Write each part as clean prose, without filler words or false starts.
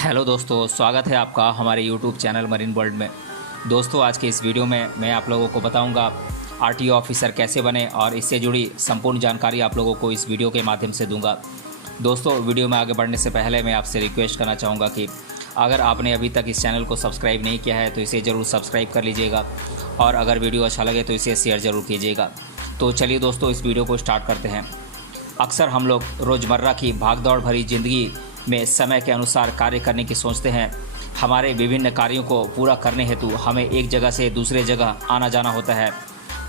Hello दोस्तों, स्वागत है आपका हमारे यूट्यूब चैनल मरीन वर्ल्ड में। दोस्तों, आज के इस वीडियो में मैं आप लोगों को बताऊंगा आरटीओ ऑफिसर कैसे बने और इससे जुड़ी संपूर्ण जानकारी आप लोगों को इस वीडियो के माध्यम से दूंगा। दोस्तों, वीडियो में आगे बढ़ने से पहले मैं आपसे रिक्वेस्ट करना चाहूँगा कि अगर आपने अभी तक इस चैनल को सब्सक्राइब नहीं किया है तो इसे ज़रूर सब्सक्राइब कर लीजिएगा और अगर वीडियो अच्छा लगे तो इसे शेयर ज़रूर कीजिएगा। तो चलिए दोस्तों, इस वीडियो को स्टार्ट करते हैं। अक्सर हम लोग रोज़मर्रा की भागदौड़ भरी ज़िंदगी में समय के अनुसार कार्य करने की सोचते हैं। हमारे विभिन्न कार्यों को पूरा करने हेतु हमें एक जगह से दूसरे जगह आना जाना होता है,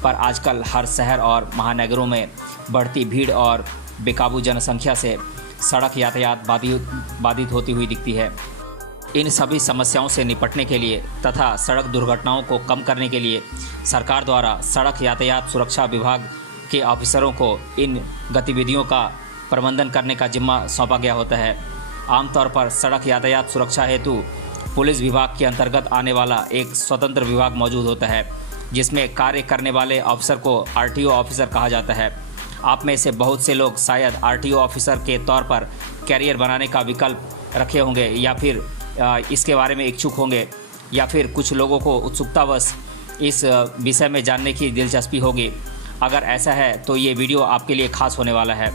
पर आजकल हर शहर और महानगरों में बढ़ती भीड़ और बेकाबू जनसंख्या से सड़क यातायात बाधित होती हुई दिखती है। इन सभी समस्याओं से निपटने के लिए तथा सड़क दुर्घटनाओं को कम करने के लिए सरकार द्वारा सड़क यातायात सुरक्षा विभाग के ऑफिसरों को इन गतिविधियों का प्रबंधन करने का जिम्मा सौंपा गया होता है। आमतौर पर सड़क यातायात सुरक्षा हेतु पुलिस विभाग के अंतर्गत आने वाला एक स्वतंत्र विभाग मौजूद होता है, जिसमें कार्य करने वाले ऑफिसर को आरटीओ ऑफिसर कहा जाता है। आप में से बहुत से लोग शायद आरटीओ ऑफिसर के तौर पर कैरियर बनाने का विकल्प रखे होंगे या फिर इसके बारे में इच्छुक होंगे, या फिर कुछ लोगों को उत्सुकतावश इस विषय में जानने की दिलचस्पी होगी। अगर ऐसा है तो ये वीडियो आपके लिए खास होने वाला है।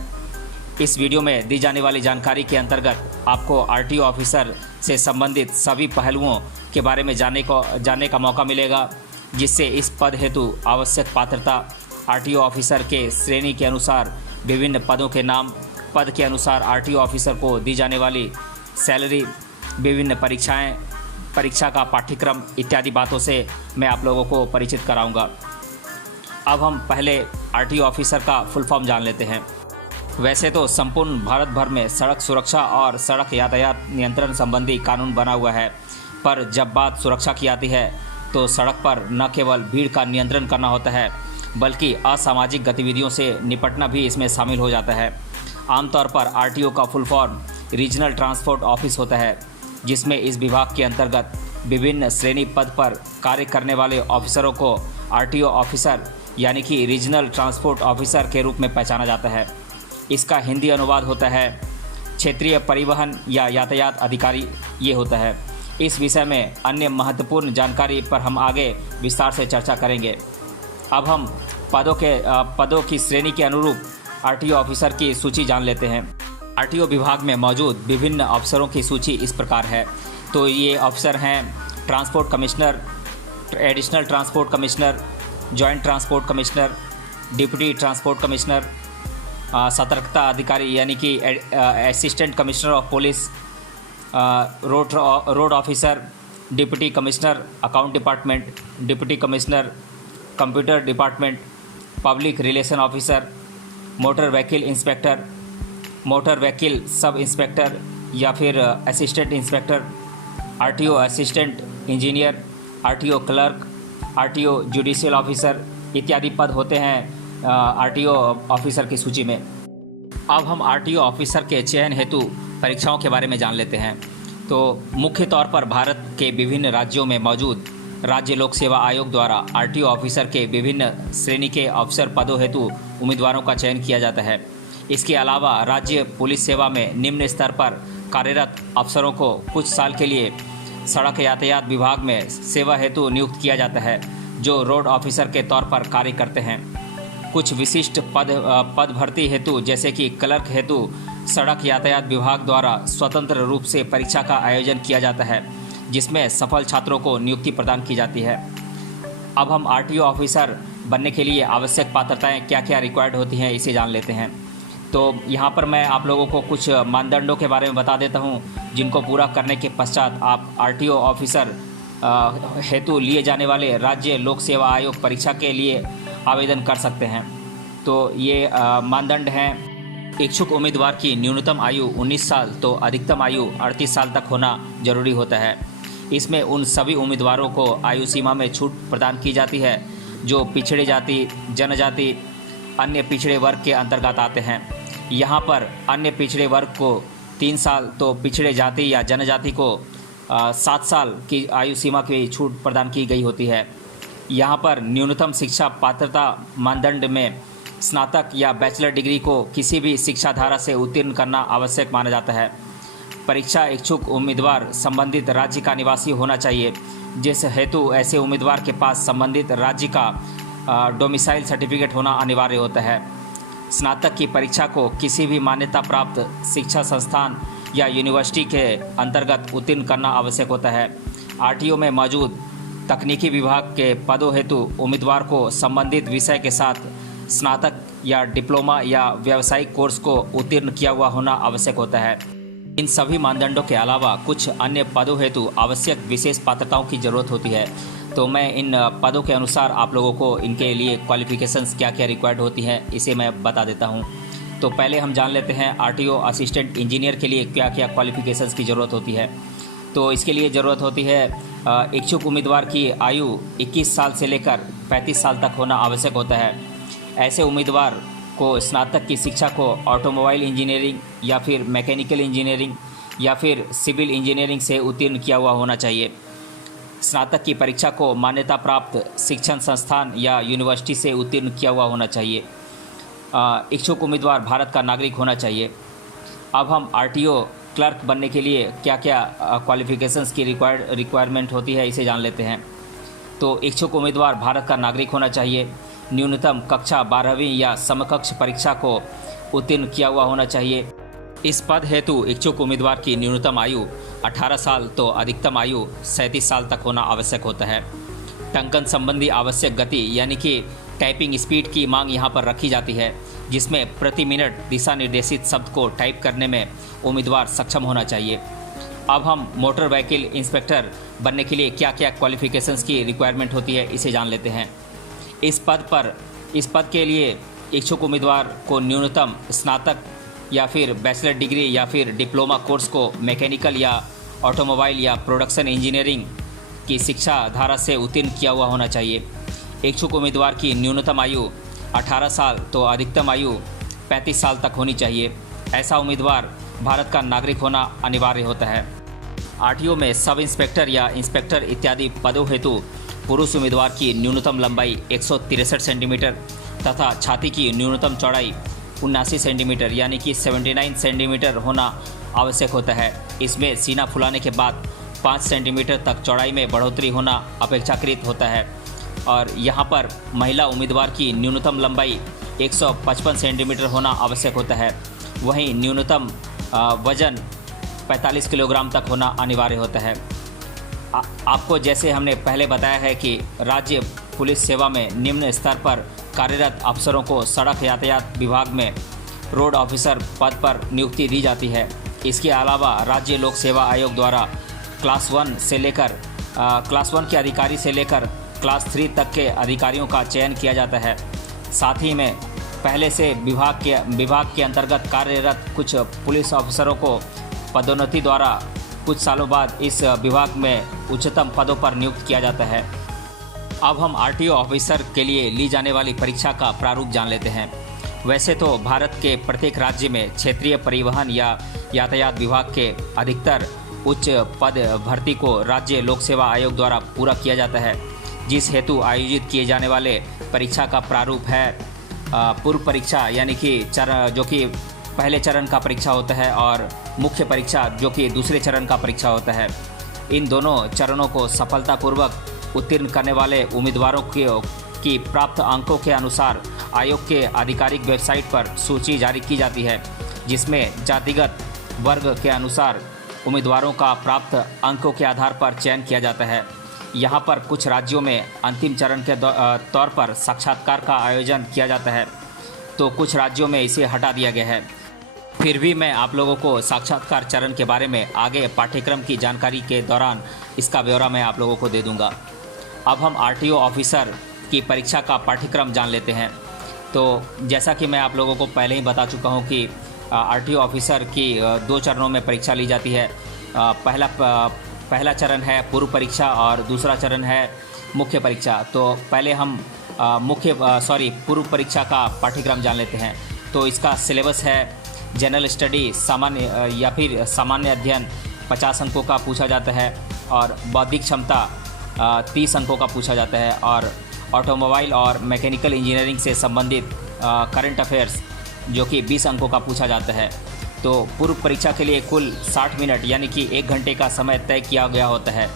इस वीडियो में दी जाने वाली जानकारी के अंतर्गत आपको आरटीओ ऑफिसर से संबंधित सभी पहलुओं के बारे में जानने का मौका मिलेगा, जिससे इस पद हेतु आवश्यक पात्रता, आरटीओ ऑफिसर के श्रेणी के अनुसार विभिन्न पदों के नाम, पद के अनुसार आरटीओ ऑफिसर को दी जाने वाली सैलरी, विभिन्न परीक्षा का पाठ्यक्रम इत्यादि बातों से मैं आप लोगों को परिचित कराऊंगा। अब हम पहले आरटीओ ऑफिसर का फुल फॉर्म जान लेते हैं। वैसे तो संपूर्ण भारत भर में सड़क सुरक्षा और सड़क यातायात नियंत्रण संबंधी कानून बना हुआ है, पर जब बात सुरक्षा की आती है तो सड़क पर न केवल भीड़ का नियंत्रण करना होता है, बल्कि असामाजिक गतिविधियों से निपटना भी इसमें शामिल हो जाता है। आमतौर पर आरटीओ का full form regional transport office होता है, जिसमें इस विभाग के अंतर्गत विभिन्न श्रेणी पद पर कार्य करने वाले ऑफिसरों को आरटीओ ऑफिसर यानी कि रीजनल ट्रांसपोर्ट ऑफिसर के रूप में पहचाना जाता है। इसका हिंदी अनुवाद होता है क्षेत्रीय परिवहन या यातायात अधिकारी ये होता है। इस विषय में अन्य महत्वपूर्ण जानकारी पर हम आगे विस्तार से चर्चा करेंगे। अब हम पदों की श्रेणी के अनुरूप आरटीओ ऑफिसर की सूची जान लेते हैं। आरटीओ विभाग में मौजूद विभिन्न अफसरों की सूची इस प्रकार है। तो ये अफसर हैं transport commissioner, additional transport commissioner, joint transport commissioner, deputy transport commissioner, सतर्कता अधिकारी यानी कि assistant commissioner of police, road officer, deputy commissioner account department, deputy commissioner computer department, public relation officer, motor vehicle inspector, motor vehicle sub inspector या फिर assistant inspector, RTO assistant engineer, RTO clerk, RTO judicial officer इत्यादि पद होते हैं RTO officer की सूची में। अब हम आरटीओ ऑफिसर के चयन हेतु परीक्षाओं के बारे में जान लेते हैं। तो मुख्य तौर पर भारत के विभिन्न राज्यों में मौजूद राज्य लोक सेवा आयोग द्वारा आरटीओ ऑफिसर के विभिन्न श्रेणी के अफसर पदों हेतु उम्मीदवारों का चयन किया जाता है। इसके अलावा राज्य पुलिस सेवा में निम्न स्तर पर कार्यरत अफसरों को कुछ साल के लिए सड़क यातायात विभाग में सेवा हेतु नियुक्त किया जाता है, जो रोड ऑफिसर के तौर पर कार्य करते हैं। कुछ विशिष्ट पद भर्ती हेतु जैसे कि क्लर्क हेतु सड़क यातायात विभाग द्वारा स्वतंत्र रूप से परीक्षा का आयोजन किया जाता है, जिसमें सफल छात्रों को नियुक्ति प्रदान की जाती है। अब हम आरटीओ ऑफिसर बनने के लिए आवश्यक पात्रताएं क्या क्या रिक्वायर्ड होती हैं इसे जान लेते हैं। तो यहाँ पर मैं आप लोगों को कुछ मानदंडों के बारे में बता देता हूँ, जिनको पूरा करने के पश्चात आप आरटीओ ऑफिसर हेतु लिए जाने वाले राज्य लोक सेवा आयोग परीक्षा के लिए आवेदन कर सकते हैं। तो ये मानदंड हैं। इच्छुक उम्मीदवार की न्यूनतम आयु 19 साल तो अधिकतम आयु 38 साल तक होना जरूरी होता है। इसमें उन सभी उम्मीदवारों को आयु सीमा में छूट प्रदान की जाती है जो पिछड़े जाति, जनजाति, अन्य पिछड़े वर्ग के अंतर्गत आते हैं। यहाँ पर अन्य पिछड़े वर्ग को 3 साल तो पिछड़े जाति या जनजाति को 7 साल की आयु सीमा की छूट प्रदान की गई होती है। यहाँ पर न्यूनतम शिक्षा पात्रता मानदंड में स्नातक या बैचलर डिग्री को किसी भी शिक्षा धारा से उत्तीर्ण करना आवश्यक माना जाता है। परीक्षा इच्छुक उम्मीदवार संबंधित राज्य का निवासी होना चाहिए, जिस हेतु ऐसे उम्मीदवार के पास संबंधित राज्य का डोमिसाइल सर्टिफिकेट होना अनिवार्य होता है। स्नातक की परीक्षा को किसी भी मान्यता प्राप्त शिक्षा संस्थान या यूनिवर्सिटी के अंतर्गत उत्तीर्ण करना आवश्यक होता है। आरटीओ में मौजूद तकनीकी विभाग के पदों हेतु उम्मीदवार को संबंधित विषय के साथ स्नातक या डिप्लोमा या व्यावसायिक कोर्स को उत्तीर्ण किया हुआ होना आवश्यक होता है। इन सभी मानदंडों के अलावा कुछ अन्य पदों हेतु आवश्यक विशेष पात्रताओं की ज़रूरत होती है। तो मैं इन पदों के अनुसार आप लोगों को इनके लिए क्वालिफ़िकेशंस क्या क्या रिक्वायर्ड होती हैं इसे मैं बता देता हूं। तो पहले हम जान लेते हैं आरटीओ असिस्टेंट इंजीनियर के लिए क्या क्या क्वालिफ़िकेशंस की ज़रूरत होती है। तो इसके लिए ज़रूरत होती है इच्छुक उम्मीदवार की आयु 21 साल से लेकर 35 साल तक होना आवश्यक होता है। ऐसे उम्मीदवार को स्नातक की शिक्षा को ऑटोमोबाइल इंजीनियरिंग या फिर मैकेनिकल इंजीनियरिंग या फिर सिविल इंजीनियरिंग से उत्तीर्ण किया हुआ होना चाहिए। स्नातक की परीक्षा को मान्यता प्राप्त शिक्षण संस्थान या यूनिवर्सिटी से उत्तीर्ण किया हुआ होना चाहिए। इच्छुक उम्मीदवार भारत का नागरिक होना चाहिए। अब हम आरटीओ क्लर्क बनने के लिए क्या क्या क्वालिफ़िकेशंस की रिक्वायरमेंट होती है इसे जान लेते हैं। तो इच्छुक उम्मीदवार भारत का नागरिक होना चाहिए। न्यूनतम कक्षा 12वीं या समकक्ष परीक्षा को उत्तीर्ण किया हुआ होना चाहिए। इस पद हेतु इच्छुक उम्मीदवार की न्यूनतम आयु 18 साल तो अधिकतम आयु 37 साल तक होना आवश्यक होता है। टंकन संबंधी आवश्यक गति यानी कि टाइपिंग स्पीड की मांग यहाँ पर रखी जाती है, जिसमें प्रति मिनट दिशा निर्देशित शब्द को टाइप करने में उम्मीदवार सक्षम होना चाहिए। अब हम मोटर व्हीकल इंस्पेक्टर बनने के लिए क्या क्या क्वालिफ़िकेशंस की रिक्वायरमेंट होती है इसे जान लेते हैं। इस पद के लिए इच्छुक उम्मीदवार को न्यूनतम स्नातक या फिर बैचलर डिग्री या फिर डिप्लोमा कोर्स को मैकेनिकल या ऑटोमोबाइल या प्रोडक्शन इंजीनियरिंग की शिक्षा धारा से उत्तीर्ण किया हुआ होना चाहिए। इच्छुक उम्मीदवार की न्यूनतम आयु 18 साल तो अधिकतम आयु 35 साल तक होनी चाहिए। ऐसा उम्मीदवार भारत का नागरिक होना अनिवार्य होता है। आरटीओ में सब इंस्पेक्टर या इंस्पेक्टर इत्यादि पदों हेतु पुरुष उम्मीदवार की न्यूनतम लंबाई 163 सेंटीमीटर तथा छाती की न्यूनतम चौड़ाई 79 सेंटीमीटर यानी कि 79 सेंटीमीटर होना आवश्यक होता है। इसमें सीना फुलाने के बाद 5 सेंटीमीटर तक चौड़ाई में बढ़ोतरी होना अपेक्षाकृत होता है। और यहाँ पर महिला उम्मीदवार की न्यूनतम लंबाई 155 सेंटीमीटर होना आवश्यक होता है। वहीं न्यूनतम वजन 45 किलोग्राम तक होना अनिवार्य होता है। आपको जैसे हमने पहले बताया है कि राज्य पुलिस सेवा में निम्न स्तर पर कार्यरत अफसरों को सड़क यातायात विभाग में रोड ऑफिसर पद पर नियुक्ति दी जाती है। इसके अलावा राज्य लोक सेवा आयोग द्वारा क्लास 1 के अधिकारी से लेकर क्लास 3 तक के अधिकारियों का चयन किया जाता है। साथ ही में पहले से विभाग के अंतर्गत कार्यरत कुछ पुलिस अफसरों को पदोन्नति द्वारा कुछ सालों बाद इस विभाग में उच्चतम पदों पर नियुक्त किया जाता है। अब हम आरटीओ ऑफिसर के लिए ली जाने वाली परीक्षा का प्रारूप जान लेते हैं। वैसे तो भारत के प्रत्येक राज्य में क्षेत्रीय परिवहन या यातायात विभाग के अधिकतर उच्च पद भर्ती को राज्य लोक सेवा आयोग द्वारा पूरा किया जाता है, जिस हेतु आयोजित किए जाने वाले परीक्षा का प्रारूप है पूर्व परीक्षा यानी कि जो कि पहले चरण का परीक्षा होता है और मुख्य परीक्षा जो कि दूसरे चरण का परीक्षा होता है। इन दोनों चरणों को सफलतापूर्वक उत्तीर्ण करने वाले उम्मीदवारों की प्राप्त अंकों के अनुसार आयोग के आधिकारिक वेबसाइट पर सूची जारी की जाती है, जिसमें जातिगत वर्ग के अनुसार उम्मीदवारों का प्राप्त अंकों के आधार पर चयन किया जाता है। यहाँ पर कुछ राज्यों में अंतिम चरण के तौर पर साक्षात्कार का आयोजन किया जाता है, तो कुछ राज्यों में इसे हटा दिया गया है। फिर भी मैं आप लोगों को साक्षात्कार चरण के बारे में आगे पाठ्यक्रम की जानकारी के दौरान इसका ब्यौरा मैं आप लोगों को दे दूंगा। अब हम आरटीओ ऑफिसर की परीक्षा का पाठ्यक्रम जान लेते हैं। तो जैसा कि मैं आप लोगों को पहले ही बता चुका हूं कि आरटीओ ऑफिसर की 2 चरणों में परीक्षा ली जाती है। पहला चरण है पूर्व परीक्षा और दूसरा चरण है मुख्य परीक्षा। तो पहले हम पूर्व परीक्षा का पाठ्यक्रम जान लेते हैं। तो इसका सिलेबस है जनरल स्टडी सामान्य या फिर सामान्य अध्ययन 50 अंकों का पूछा जाता है और बौद्धिक क्षमता 30 अंकों का पूछा जाता है और ऑटोमोबाइल और मैकेनिकल इंजीनियरिंग से संबंधित करंट अफेयर्स जो कि 20 अंकों का पूछा जाता है। तो पूर्व परीक्षा के लिए कुल 60 मिनट यानी कि 1 घंटे का समय तय किया गया होता है,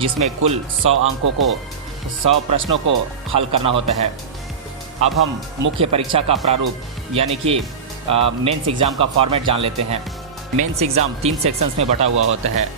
जिसमें कुल 100 प्रश्नों को हल करना होता है। अब हम मुख्य परीक्षा का प्रारूप यानी कि मेंस एग्ज़ाम का फॉर्मेट जान लेते हैं। मेंस एग्ज़ाम 3 सेक्शंस में बटा हुआ होता है,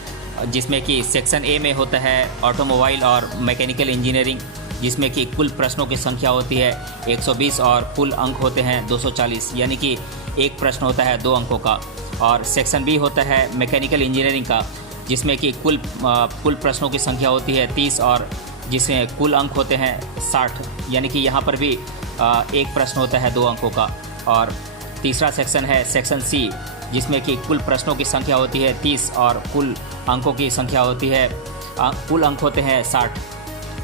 जिसमें कि सेक्शन ए में होता है ऑटोमोबाइल और मैकेनिकल इंजीनियरिंग, जिसमें कि कुल प्रश्नों की संख्या होती है 120 और कुल अंक होते हैं 240, यानी कि एक प्रश्न होता है 2 अंकों का। और सेक्शन बी होता है मैकेनिकल इंजीनियरिंग का, जिसमें कि कुल प्रश्नों की संख्या होती है 30 और जिसमें कुल अंक होते हैं 60, यानी कि यहाँ पर भी एक प्रश्न होता है 2 अंकों का। और तीसरा सेक्शन है सेक्शन सी, जिसमें कि कुल प्रश्नों की संख्या होती है 30 और कुल अंकों की संख्या होती है कुल अंक होते हैं 60।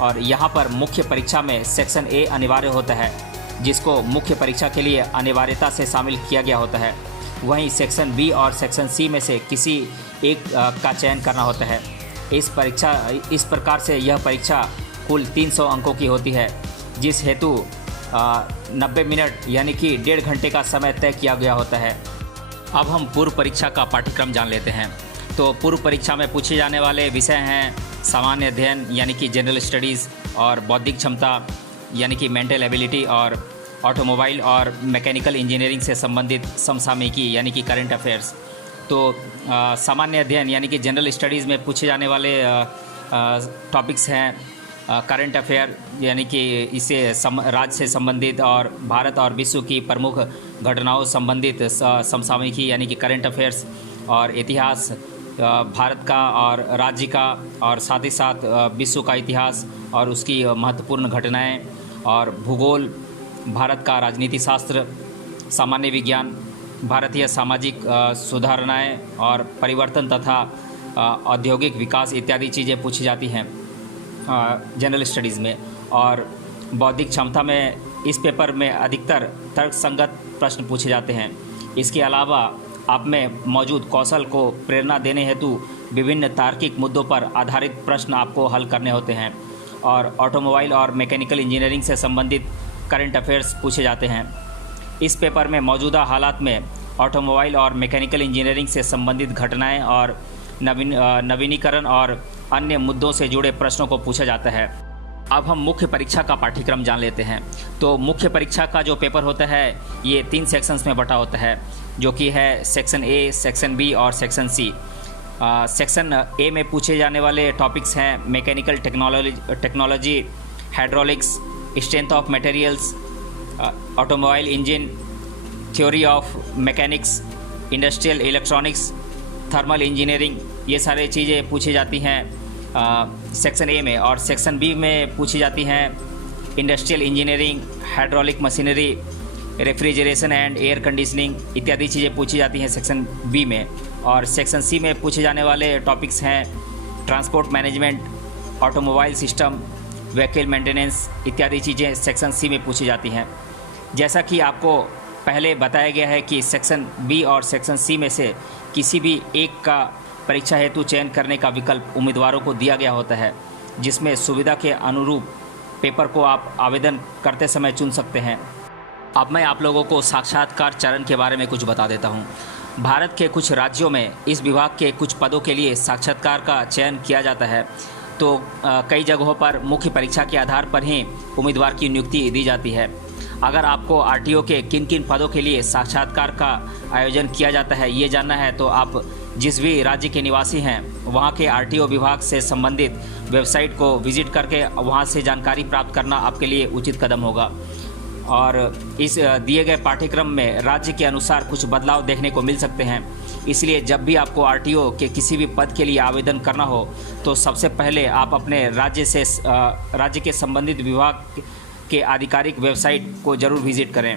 और यहाँ पर मुख्य परीक्षा में सेक्शन ए अनिवार्य होता है, जिसको मुख्य परीक्षा के लिए अनिवार्यता से शामिल किया गया होता है। वहीं सेक्शन बी और सेक्शन सी में से किसी एक का चयन करना होता है। इस प्रकार से यह परीक्षा कुल 300 अंकों की होती है, जिस हेतु 90 मिनट यानी कि 1.5 घंटे का समय तय किया गया होता है। अब हम पूर्व परीक्षा का पाठ्यक्रम जान लेते हैं। तो पूर्व परीक्षा में पूछे जाने वाले विषय हैं सामान्य अध्ययन यानी कि जनरल स्टडीज़, और बौद्धिक क्षमता यानी कि मेंटल एबिलिटी, और ऑटोमोबाइल और मैकेनिकल इंजीनियरिंग से संबंधित समसामयिकी यानी कि करंट अफेयर्स। तो सामान्य अध्ययन यानी कि जनरल स्टडीज़ में पूछे जाने वाले टॉपिक्स हैं करंट अफेयर, यानी कि इसे राज्य से संबंधित और भारत और विश्व की प्रमुख घटनाओं संबंधित समसामयिकी यानी कि करंट अफेयर्स, और इतिहास भारत का और राज्य का, और साथ ही साथ विश्व का इतिहास और उसकी महत्वपूर्ण घटनाएं, और भूगोल, भारत का राजनीति शास्त्र, सामान्य विज्ञान, भारतीय सामाजिक सुधारणाएं और परिवर्तन तथा औद्योगिक विकास इत्यादि चीज़ें पूछी जाती हैं जनरल स्टडीज़ में। और बौद्धिक क्षमता में इस पेपर में अधिकतर तर्कसंगत प्रश्न पूछे जाते हैं। इसके अलावा आप में मौजूद कौशल को प्रेरणा देने हेतु विभिन्न तार्किक मुद्दों पर आधारित प्रश्न आपको हल करने होते हैं। और ऑटोमोबाइल और मैकेनिकल इंजीनियरिंग से संबंधित करंट अफेयर्स पूछे जाते हैं। इस पेपर में मौजूदा हालात में ऑटोमोबाइल और मैकेनिकल इंजीनियरिंग से संबंधित घटनाएं और नवीनीकरण और अन्य मुद्दों से जुड़े प्रश्नों को पूछा जाता है। अब हम मुख्य परीक्षा का पाठ्यक्रम जान लेते हैं। तो मुख्य परीक्षा का जो पेपर होता है ये 3 सेक्शंस में बटा होता है, जो कि है सेक्शन ए, सेक्शन बी और सेक्शन सी। सेक्शन ए में पूछे जाने वाले टॉपिक्स हैं mechanical technology, hydraulics, strength of materials, automobile engine, theory of mechanics, industrial electronics, thermal engineering, ये सारी चीज़ें पूछी जाती हैं सेक्शन ए में। और सेक्शन बी में पूछी जाती हैं industrial engineering, hydraulic machinery, refrigeration and air conditioning इत्यादि चीज़ें पूछी जाती हैं सेक्शन बी में। और सेक्शन सी में पूछे जाने वाले टॉपिक्स हैं transport management, automobile system, vehicle maintenance इत्यादि चीज़ें सेक्शन सी में पूछी जाती हैं। जैसा कि आपको पहले बताया गया है कि सेक्शन बी और सेक्शन सी में से किसी भी एक का परीक्षा हेतु चयन करने का विकल्प उम्मीदवारों को दिया गया होता है, जिसमें सुविधा के अनुरूप पेपर को आप आवेदन करते समय चुन सकते हैं। अब मैं आप लोगों को साक्षात्कार चरण के बारे में कुछ बता देता हूं। भारत के कुछ राज्यों में इस विभाग के कुछ पदों के लिए साक्षात्कार का चयन किया जाता है। तो कई जगहों पर मुख्य परीक्षा के आधार पर ही उम्मीदवार की नियुक्ति दी जाती है। अगर आपको आरटीओ के किन किन पदों के लिए साक्षात्कार का आयोजन किया जाता है ये जानना है, तो आप जिस भी राज्य के निवासी हैं वहाँ के आरटीओ विभाग से संबंधित वेबसाइट को विजिट करके वहाँ से जानकारी प्राप्त करना आपके लिए उचित कदम होगा। और इस दिए गए पाठ्यक्रम में राज्य के अनुसार कुछ बदलाव देखने को मिल सकते हैं। इसलिए जब भी आपको आरटीओ के किसी भी पद के लिए आवेदन करना हो तो सबसे पहले आप अपने राज्य के संबंधित विभाग के आधिकारिक वेबसाइट को जरूर विजिट करें।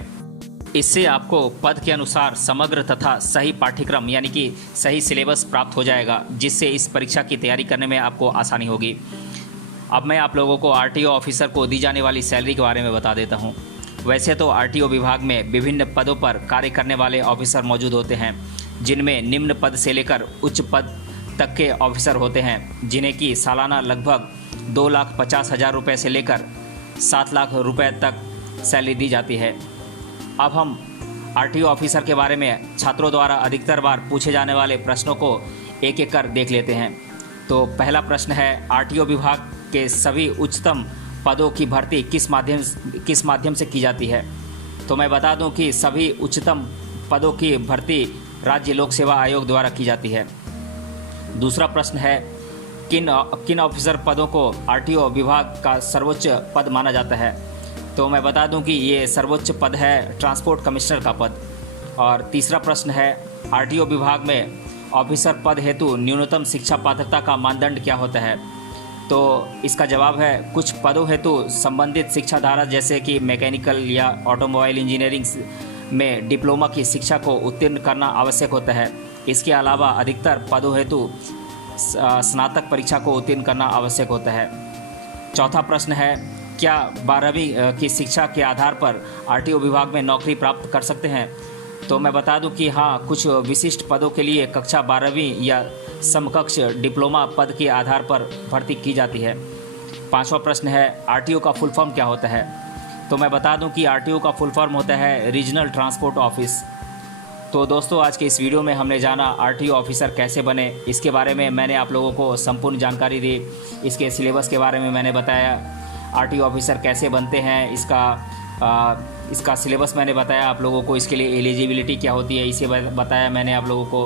इससे आपको पद के अनुसार समग्र तथा सही पाठ्यक्रम यानी कि सही सिलेबस प्राप्त हो जाएगा, जिससे इस परीक्षा की तैयारी करने में आपको आसानी होगी। अब मैं आप लोगों को आरटीओ ऑफिसर को दी जाने वाली सैलरी के बारे में बता देता हूं। वैसे तो आरटीओ विभाग में विभिन्न पदों पर कार्य करने वाले ऑफिसर मौजूद होते हैं, जिनमें निम्न पद से लेकर उच्च पद तक के ऑफिसर होते हैं, जिन्हें कि सालाना लगभग 2,50,000 रुपये से लेकर 7 लाख रुपए तक सैलरी दी जाती है। अब हम आरटीओ ऑफिसर के बारे में छात्रों द्वारा अधिकतर बार पूछे जाने वाले प्रश्नों को एक एक कर देख लेते हैं। तो पहला प्रश्न है, आरटीओ विभाग के सभी उच्चतम पदों की भर्ती किस माध्यम से की जाती है? तो मैं बता दूं कि सभी उच्चतम पदों की भर्ती राज्य लोक सेवा आयोग द्वारा की जाती है। दूसरा प्रश्न है, किन ऑफिसर पदों को आरटीओ विभाग का सर्वोच्च पद माना जाता है? तो मैं बता दूं कि ये सर्वोच्च पद है ट्रांसपोर्ट कमिश्नर का पद। और तीसरा प्रश्न है, आरटीओ विभाग में ऑफिसर पद हेतु न्यूनतम शिक्षा पात्रता का मानदंड क्या होता है? तो इसका जवाब है, कुछ पदों हेतु संबंधित शिक्षा धारा जैसे कि मैकेनिकल या ऑटोमोबाइल इंजीनियरिंग में डिप्लोमा की शिक्षा को उत्तीर्ण करना आवश्यक होता है। इसके अलावा अधिकतर पदों हेतु स्नातक परीक्षा को उत्तीर्ण करना आवश्यक होता है। चौथा प्रश्न है, क्या 12वीं की शिक्षा के आधार पर आरटीओ विभाग में नौकरी प्राप्त कर सकते हैं? तो मैं बता दूं कि हाँ, कुछ विशिष्ट पदों के लिए कक्षा 12वीं या समकक्ष डिप्लोमा पद के आधार पर भर्ती की जाती है। पांचवा प्रश्न है, आरटीओ का फुल फॉर्म क्या होता है? तो मैं बता दूं कि आरटीओ का फुल फॉर्म होता है रीजनल ट्रांसपोर्ट ऑफिस। तो दोस्तों, आज के इस वीडियो में हमने जाना आरटीओ ऑफिसर कैसे बने, इसके बारे में मैंने आप लोगों को संपूर्ण जानकारी दी। इसके सिलेबस के बारे में मैंने बताया, आरटीओ ऑफिसर कैसे बनते हैं, इसका सिलेबस मैंने बताया आप लोगों को। इसके लिए एलिजिबिलिटी क्या होती है इसे बताया मैंने आप लोगों को।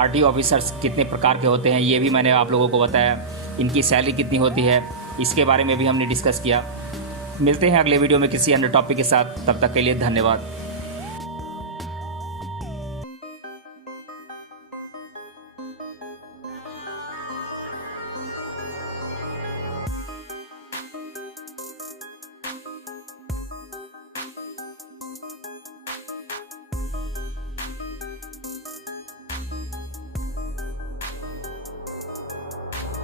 आरटीओ ऑफिसर्स कितने प्रकार के होते हैं ये भी मैंने आप लोगों को बताया। इनकी सैलरी कितनी होती है इसके बारे में भी हमने डिस्कस किया। मिलते हैं अगले वीडियो में किसी अन्य टॉपिक के साथ, तब तक के लिए धन्यवाद।